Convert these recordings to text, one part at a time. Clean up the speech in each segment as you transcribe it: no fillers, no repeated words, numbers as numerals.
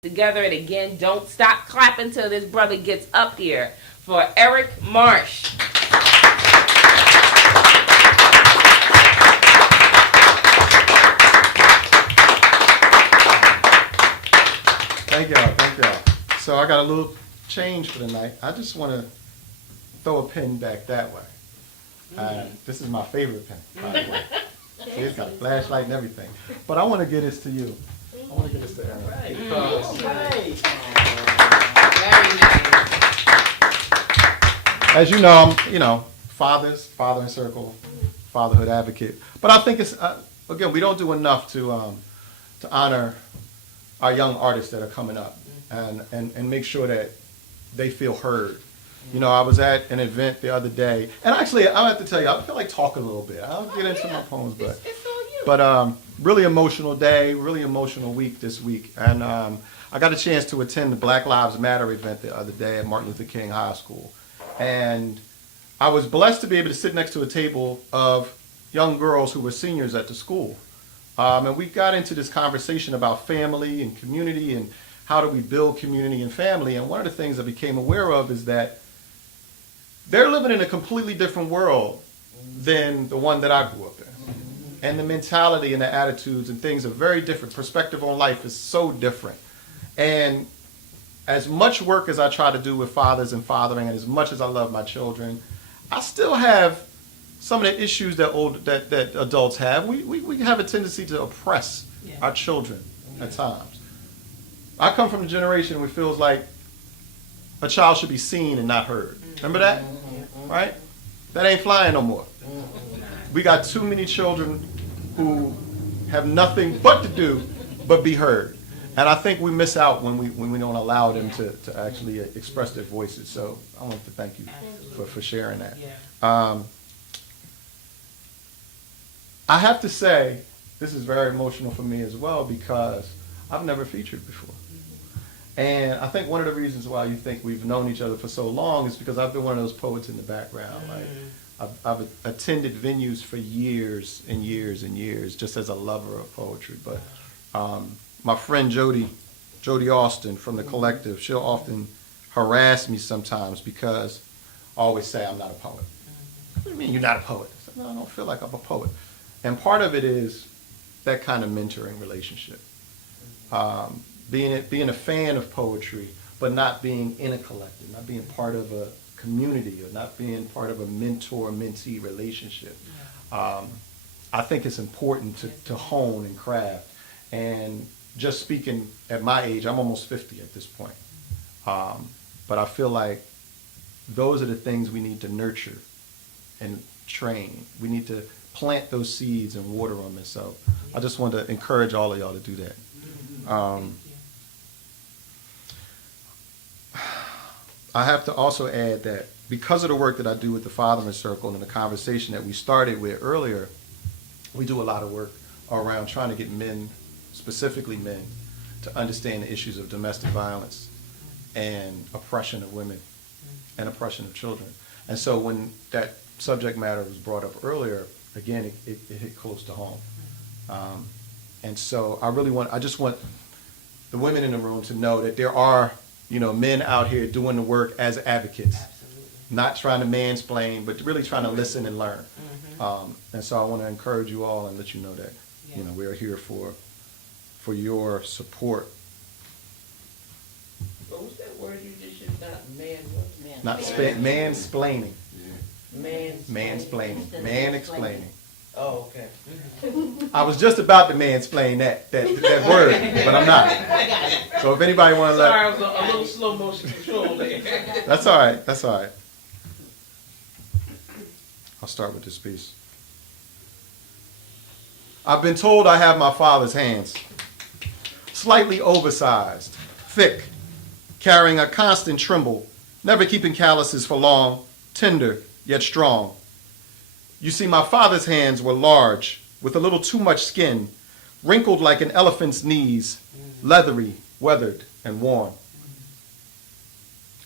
Together, and again, don't stop clapping till this brother gets up here for Eric Marsh. Thank y'all, thank y'all. So I got a little change for the night. I just want to throw a pin back that way. This is my favorite pin, by the way. See, it's got a flashlight and everything. But I want to get this to you. I want to get this to Aaron. As you know, I'm, father in circle, fatherhood advocate. But I think it's, again, we don't do enough to honor our young artists that are coming up and make sure that they feel heard. I was at an event the other day, and actually, I have to tell you, I feel like talking a little bit. I'll get into my poems, but really emotional day, really emotional week this week, and I got a chance to attend the Black Lives Matter event the other day at Martin Luther King High School, and I was blessed to be able to sit next to a table of young girls who were seniors at the school, and we got into this conversation about family and community and how do we build community and family, and one of the things I became aware of is that they're living in a completely different world than the one that I grew up in. And the mentality and the attitudes and things are very different. Perspective on life is so different. And as much work as I try to do with fathers and fathering, and as much as I love my children, I still have some of the issues that adults have. We have a tendency to oppress our children at times. I come from a generation where it feels like a child should be seen and not heard. Remember that? Right? That ain't flying no more. We got too many children who have nothing but to do but be heard. And I think we miss out when we don't allow them to actually express their voices. So I want to thank you for sharing that. I have to say, this is very emotional for me as well because I've never featured before. And I think one of the reasons why you think we've known each other for so long is because I've been one of those poets in the background. Like I've attended venues for years and years and years just as a lover of poetry. But my friend Jody Austin from the Collective, she'll often harass me sometimes because I always say I'm not a poet. What do you mean you're not a poet? I said, no, I don't feel like I'm a poet. And part of it is that kind of mentoring relationship. Being a fan of poetry, but not being in a collective, not being part of a community, or not being part of a mentor-mentee relationship. I think it's important to hone and craft. And just speaking at my age, I'm almost 50 at this point. But I feel like those are the things we need to nurture and train. We need to plant those seeds and water them. And so I just want to encourage all of y'all to do that. I have to also add that because of the work that I do with the Fathering Circle and the conversation that we started with earlier, we do a lot of work around trying to get men, specifically men, to understand the issues of domestic violence and oppression of women and oppression of children. And so when that subject matter was brought up earlier, again, it hit close to home. And so I just want the women in the room to know that there are men out here doing the work as advocates. Absolutely. Not trying to mansplain, but really trying to listen and learn. And so I want to encourage you all and let you know that we are here for your support. What was that word you just used? Not mansplaining. Mansplaining. Man explaining. Oh, okay. I was just about to mansplain that word, but I'm not. So if anybody wants to Sorry, I was a little slow motion control there. That's all right. That's all right. I'll start with this piece. I've been told I have my father's hands. Slightly oversized, thick, carrying a constant tremble, never keeping calluses for long, tender yet strong. You see, my father's hands were large, with a little too much skin, wrinkled like an elephant's knees, leathery, weathered, and worn.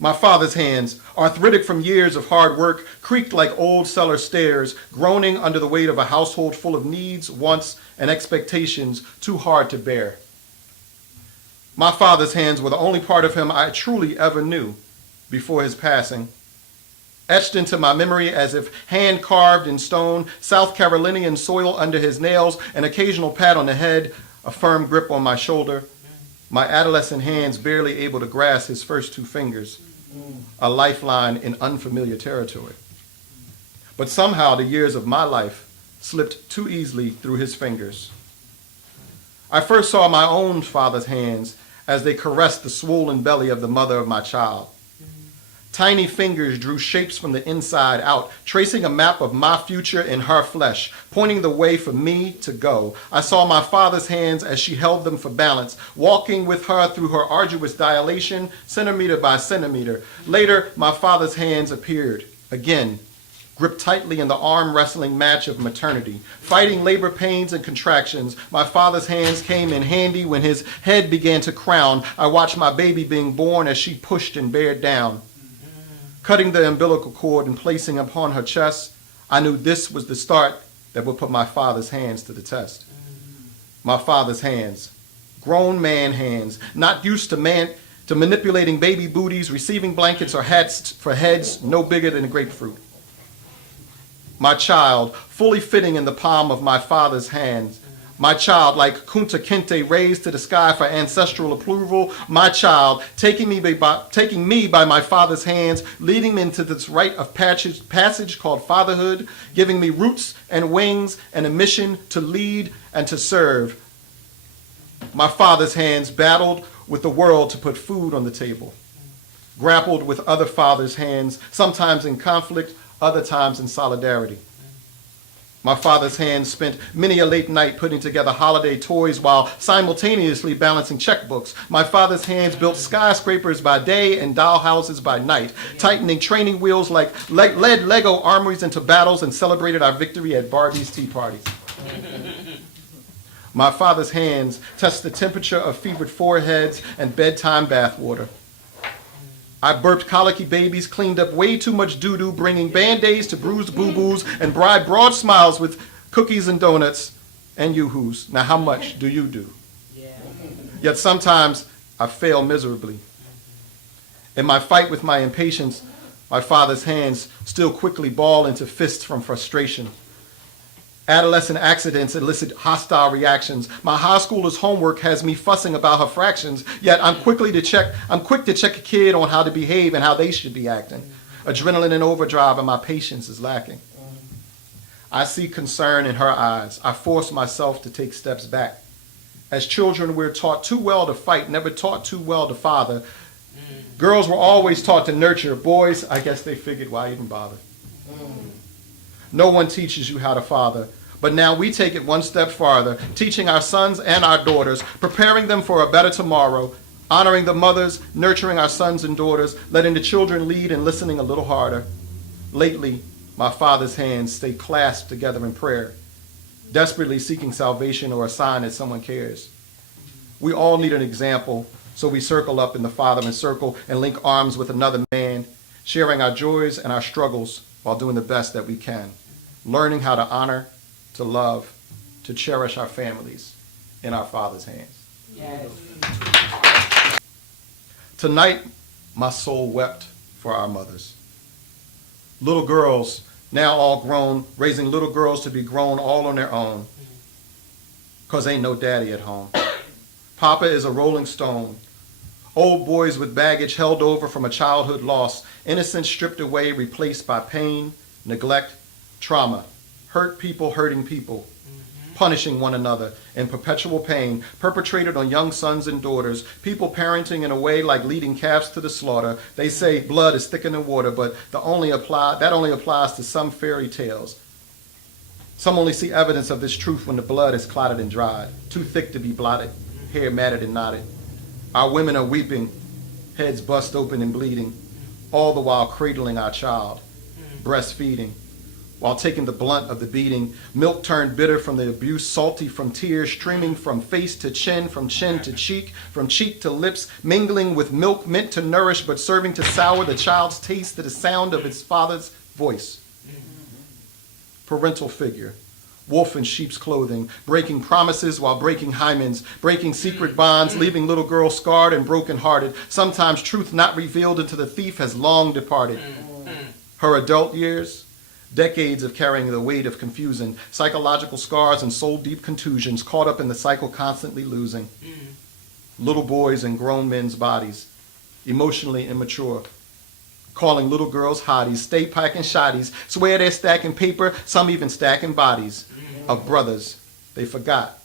My father's hands, arthritic from years of hard work, creaked like old cellar stairs, groaning under the weight of a household full of needs, wants, and expectations too hard to bear. My father's hands were the only part of him I truly ever knew before his passing. Etched into my memory as if hand carved in stone, South Carolinian soil under his nails, an occasional pat on the head, a firm grip on my shoulder, my adolescent hands barely able to grasp his first two fingers, a lifeline in unfamiliar territory. But somehow the years of my life slipped too easily through his fingers. I first saw my own father's hands as they caressed the swollen belly of the mother of my child. Tiny fingers drew shapes from the inside out, tracing a map of my future in her flesh, pointing the way for me to go. I saw my father's hands as she held them for balance, walking with her through her arduous dilation, centimeter by centimeter. Later, my father's hands appeared, again, gripped tightly in the arm wrestling match of maternity. Fighting labor pains and contractions, my father's hands came in handy when his head began to crown. I watched my baby being born as she pushed and bared down. Cutting the umbilical cord and placing upon her chest, I knew this was the start that would put my father's hands to the test. My father's hands, grown man hands, not used to manipulating baby booties, receiving blankets or hats for heads no bigger than a grapefruit. My child, fully fitting in the palm of my father's hands. My child, like Kunta Kinte, raised to the sky for ancestral approval. My child, taking me by my father's hands, leading me into this rite of passage called fatherhood, giving me roots and wings and a mission to lead and to serve. My father's hands battled with the world to put food on the table, grappled with other fathers' hands, sometimes in conflict, other times in solidarity. My father's hands spent many a late night putting together holiday toys while simultaneously balancing checkbooks. My father's hands built skyscrapers by day and dollhouses by night, tightening training wheels like led Lego armories into battles and celebrated our victory at Barbie's tea parties. My father's hands test the temperature of fevered foreheads and bedtime bathwater. I burped colicky babies, cleaned up way too much doo-doo, bringing Band-Aids to bruised boo-boos, and bribed broad smiles with cookies and donuts and yoo-hoos. Now, how much do you do? Yeah. Yet sometimes I fail miserably. In my fight with my impatience, my father's hands still quickly ball into fists from frustration. Adolescent accidents elicit hostile reactions. My high schooler's homework has me fussing about her fractions, yet I'm quick to check a kid on how to behave and how they should be acting. Adrenaline in overdrive and my patience is lacking. I see concern in her eyes. I force myself to take steps back. As children, we're taught too well to fight, never taught too well to father. Girls were always taught to nurture. Boys, I guess they figured, why even bother? No one teaches you how to father. But now we take it one step farther, teaching our sons and our daughters, preparing them for a better tomorrow, honoring the mothers, nurturing our sons and daughters, letting the children lead and listening a little harder. Lately, my father's hands stay clasped together in prayer, desperately seeking salvation or a sign that someone cares. We all need an example, so we circle up in the fatherman circle and link arms with another man, sharing our joys and our struggles while doing the best that we can. Learning how to honor, to love, to cherish our families in our Father's hands. Yes. Tonight, my soul wept for our mothers. Little girls, now all grown, raising little girls to be grown all on their own, because ain't no daddy at home. Papa is a rolling stone. Old boys with baggage held over from a childhood loss, innocence stripped away, replaced by pain, neglect, trauma, hurt people hurting people, punishing one another in perpetual pain, perpetrated on young sons and daughters, people parenting in a way like leading calves to the slaughter. They say blood is thicker than water, but that only applies to some fairy tales. Some only see evidence of this truth when the blood is clotted and dried, too thick to be blotted, hair matted and knotted. Our women are weeping, heads bust open and bleeding, all the while cradling our child, breastfeeding, while taking the blunt of the beating, milk turned bitter from the abuse, salty from tears, streaming from face to chin, from chin to cheek, from cheek to lips, mingling with milk meant to nourish but serving to sour the child's taste to the sound of its father's voice. Parental figure, wolf in sheep's clothing, breaking promises while breaking hymens, breaking secret bonds, leaving little girls scarred and brokenhearted. Sometimes truth not revealed unto the thief has long departed. Her adult years, decades of carrying the weight of confusion, psychological scars and soul-deep contusions, caught up in the cycle constantly losing. Little boys in grown men's bodies, emotionally immature, calling little girls hotties, stay packing shotties, swear they're stacking paper, some even stacking bodies of brothers they forgot.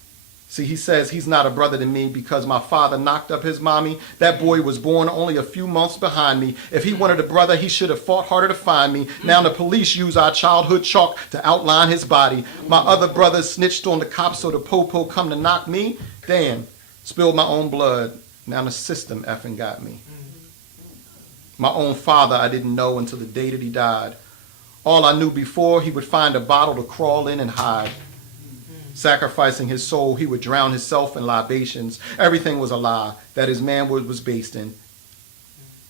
See, he says he's not a brother to me because my father knocked up his mommy. That boy was born only a few months behind me. If he wanted a brother, he should have fought harder to find me. Now the police use our childhood chalk to outline his body. My other brothers snitched on the cops so the po-po come to knock me. Damn, spilled my own blood. Now the system effing got me. My own father I didn't know until the day that he died. All I knew before, he would find a bottle to crawl in and hide. Sacrificing his soul, he would drown himself in libations. Everything was a lie that his manhood was based in.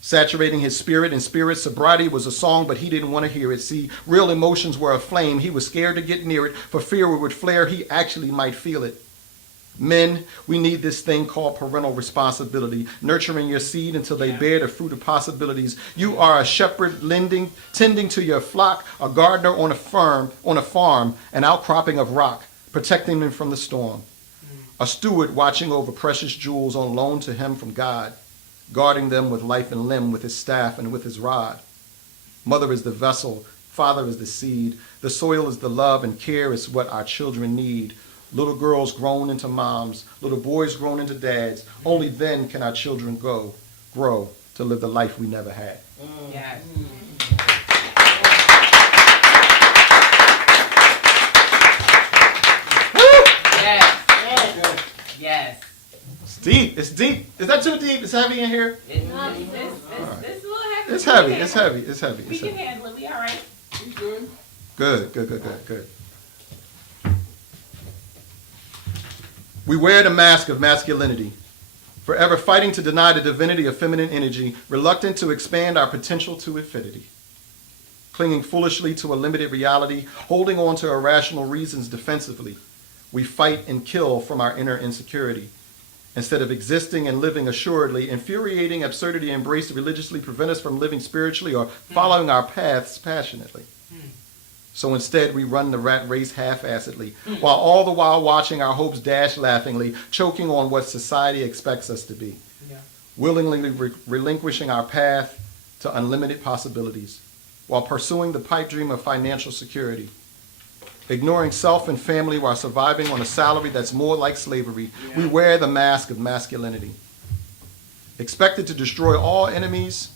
Saturating his spirit in spirit, sobriety was a song, but he didn't want to hear it. See, real emotions were a flame. He was scared to get near it. For fear it would flare, he actually might feel it. Men, we need this thing called parental responsibility, nurturing your seed until they bear the fruit of possibilities. You are a shepherd tending to your flock, a gardener on a farm, an outcropping of rock, protecting them from the storm. A steward watching over precious jewels on loan to him from God, guarding them with life and limb, with his staff and with his rod. Mother is the vessel, father is the seed. The soil is the love, and care is what our children need. Little girls grown into moms, little boys grown into dads. Only then can our children grow to live the life we never had. Yes. Yes. Yes. It's deep. It's deep. Is that too deep? It's heavy in here? This is a little heavy. It's heavy. It's heavy. It's heavy. We It's can heavy. handle it. We all right. You good? Good. We wear the mask of masculinity, forever fighting to deny the divinity of feminine energy, reluctant to expand our potential to infinity. Clinging foolishly to a limited reality, holding on to irrational reasons defensively, we fight and kill from our inner insecurity. Instead of existing and living assuredly, infuriating absurdity embraced religiously prevent us from living spiritually or following our paths passionately. So instead, we run the rat race half-assedly, while all the while watching our hopes dash laughingly, choking on what society expects us to be, willingly relinquishing our path to unlimited possibilities, while pursuing the pipe dream of financial security, ignoring self and family while surviving on a salary that's more like slavery. We wear the mask of masculinity, expected to destroy all enemies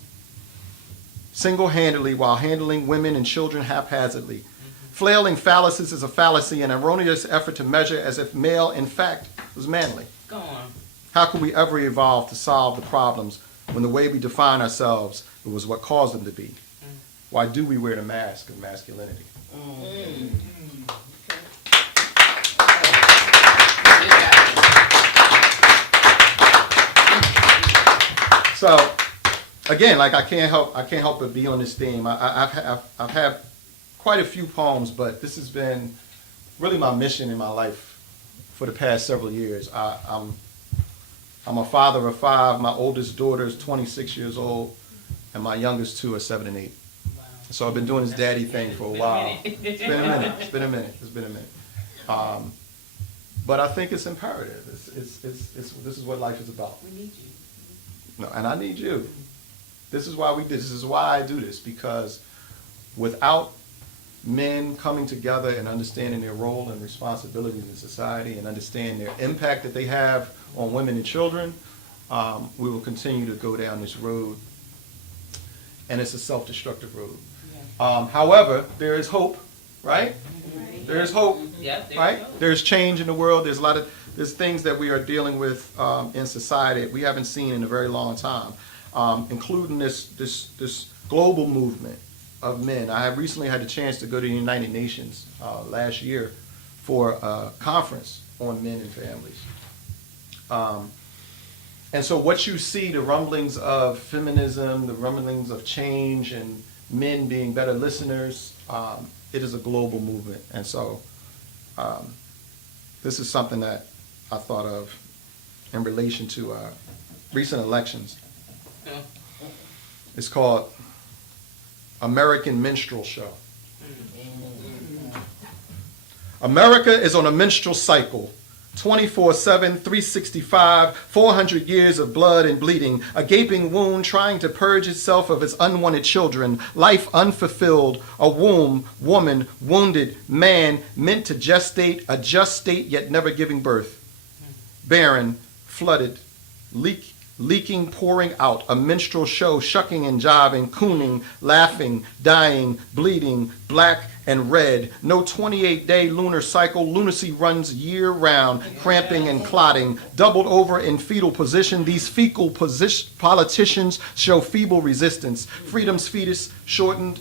single-handedly while handling women and children haphazardly. Flailing fallacies is a fallacy, an erroneous effort to measure as if male, in fact, was manly. Go on. How could we ever evolve to solve the problems when the way we define ourselves was what caused them to be? Why do we wear the mask of masculinity? So, again, like I can't help but be on this theme. I've had quite a few poems, but this has been really my mission in my life for the past several years. I'm a father of 5. My oldest daughter is 26 years old, and my youngest 2 are 7 and 8. Wow. So I've been doing this daddy thing for a while. It's been a minute. But I think it's imperative. This is what life is about. We need you. No, and I need you. This is why we do this. This is why I do this, because without men coming together and understanding their role and responsibilities in society and understand their impact that they have on women and children, we will continue to go down this road, and it's a self-destructive road. However, there is hope, right? There is hope, right? There's change in the world. There's things that we are dealing with in society that we haven't seen in a very long time, including this global movement of men. I have recently had the chance to go to the United Nations last year for a conference on men and families. And so what you see, the rumblings of feminism, the rumblings of change, and men being better listeners, it is a global movement. And so This is something that I thought of in relation to recent elections. It's called American Minstrel Show. America is on a minstrel cycle, 24/7, 365, 400 years of blood and bleeding, a gaping wound trying to purge itself of its unwanted children, life unfulfilled, a womb, woman, wounded, man, meant to gestate, a just state yet never giving birth. Barren, flooded, leaking, pouring out, a minstrel show, shucking and jiving, cooning, laughing, dying, bleeding, black and red. No 28-day lunar cycle, lunacy runs year-round, cramping and clotting, doubled over in fetal position. These fecal politicians show feeble resistance. Freedom's fetus shortened,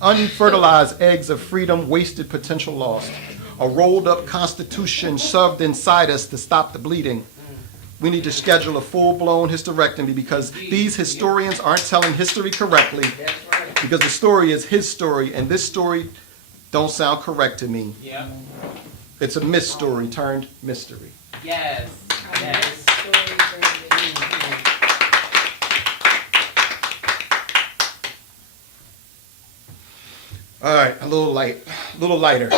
unfertilized eggs of freedom, wasted potential lost. A rolled-up constitution shoved inside us to stop the bleeding. We need to schedule a full-blown hysterectomy because these historians aren't telling history correctly. That's right. Because the story is his story, and this story don't sound correct to me. Yep. It's a myth story turned mystery. Yes. Yes. All right, a little lighter.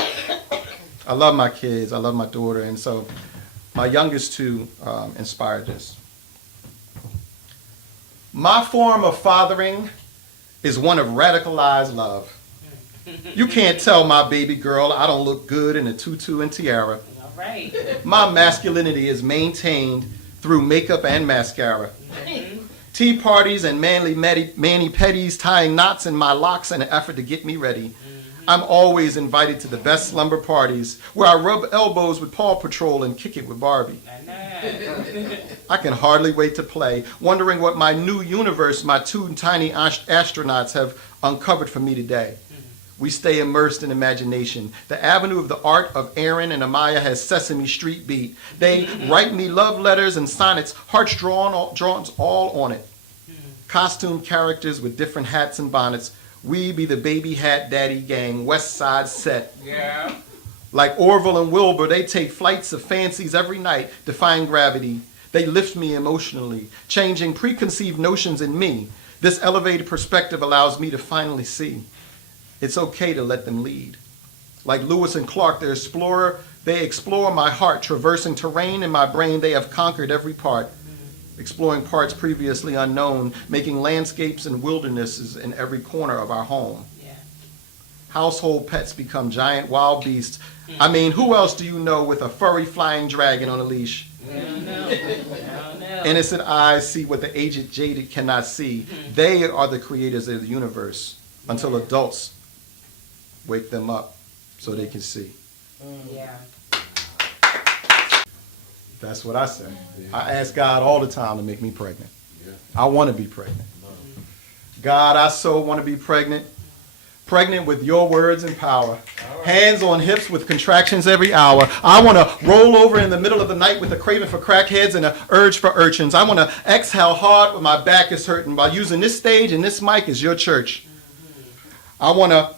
I love my kids. I love my daughter, and so my youngest two inspired this. My form of fathering is one of radicalized love. You can't tell my baby girl I don't look good in a tutu and tiara. All right. My masculinity is maintained through makeup and mascara. Tea parties and mani-pedis tying knots in my locks in an effort to get me ready. I'm always invited to the best slumber parties where I rub elbows with Paw Patrol and kick it with Barbie. I can hardly wait to play, wondering what my new universe my two tiny astronauts have uncovered for me today. We stay immersed in imagination. The avenue of the art of Aaron and Amaya has Sesame Street beat. They write me love letters and sonnets, hearts drawn all on it. Costume characters with different hats and bonnets. We be the baby hat daddy gang, West Side set. Yeah. Like Orville and Wilbur, they take flights of fancies every night, defying gravity. They lift me emotionally, changing preconceived notions in me. This elevated perspective allows me to finally see. It's okay to let them lead. Like Lewis and Clark, the explorer, they explore my heart, traversing terrain in my brain. They have conquered every part, exploring parts previously unknown, making landscapes and wildernesses in every corner of our home. Yeah. Household pets become giant wild beasts. I mean, who else do you know with a furry flying dragon on a leash? No. Innocent eyes see what the aged jaded cannot see. They are the creators of the universe until adults wake them up so they can see. Yeah. That's what I say. I ask God all the time to make me pregnant. I want to be pregnant. God, I so want to be pregnant. Pregnant with your words and power. Hands on hips with contractions every hour. I want to roll over in the middle of the night with a craving for crackheads and an urge for urchins. I want to exhale hard when my back is hurting by using this stage and this mic as your church. I want to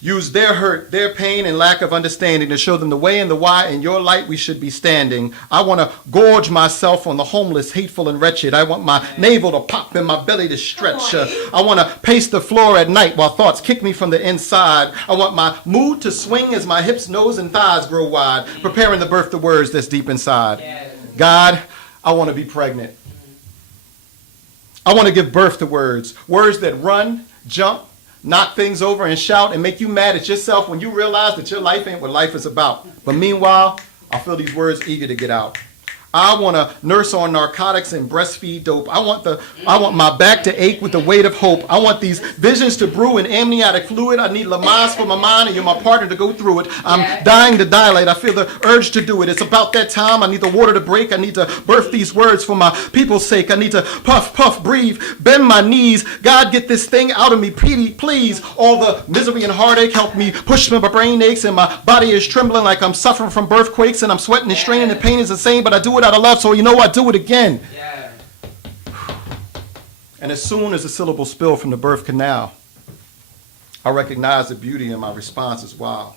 use their hurt, their pain, and lack of understanding to show them the way and the why in your light we should be standing. I want to gorge myself on the homeless, hateful, and wretched. I want my navel to pop and my belly to stretch. I want to pace the floor at night while thoughts kick me from the inside. I want my mood to swing as my hips, nose, and thighs grow wide, preparing to birth the words that's deep inside. Yes. God, I want to be pregnant. I want to give birth to words that run, jump, knock things over and shout and make you mad at yourself when you realize that your life ain't what life is about. But meanwhile, I feel these words eager to get out. I want to nurse on narcotics and breastfeed dope. I want my back to ache with the weight of hope. I want these visions to brew in amniotic fluid. I need Lamaze for my mind and you're my partner to go through it. I'm dying to dilate. I feel the urge to do it. It's about that time. I need the water to break. I need to birth these words for my people's sake. I need to puff, puff, breathe, bend my knees. God, get this thing out of me, please. All the misery and heartache help me push my brain aches and my body is trembling like I'm suffering from birthquakes and I'm sweating and straining and pain is insane, but I do it out of love, so you know what? Do it again. Yeah. And as soon as the syllables spill from the birth canal, I recognize the beauty in my response as wow.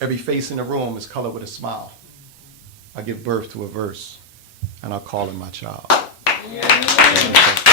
Every face in the room is colored with a smile. I give birth to a verse, and I call him my child. Yeah.